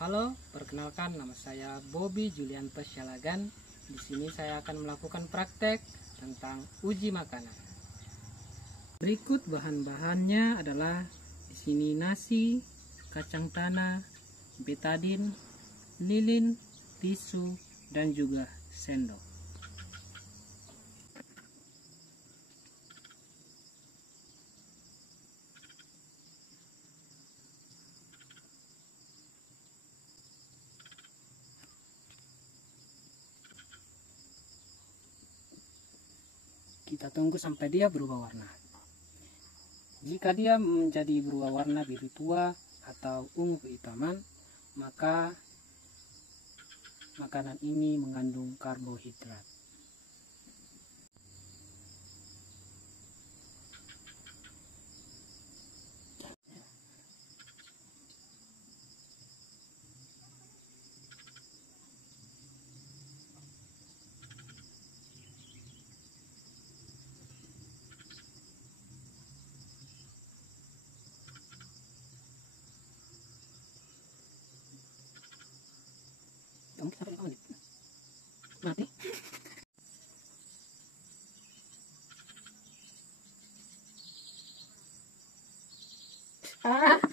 Halo, perkenalkan nama saya Bobby Julian Pesyalagan. Di sini saya akan melakukan praktek tentang uji makanan. Berikut bahan-bahannya adalah di sini nasi, kacang tanah, betadin, lilin, tisu, dan juga sendok. Kita tunggu sampai dia berubah warna. Jika dia menjadi berubah warna biru tua atau ungu kehitaman, maka makanan ini mengandung karbohidrat. Kamu sampai 5 menit. Mati. Ah.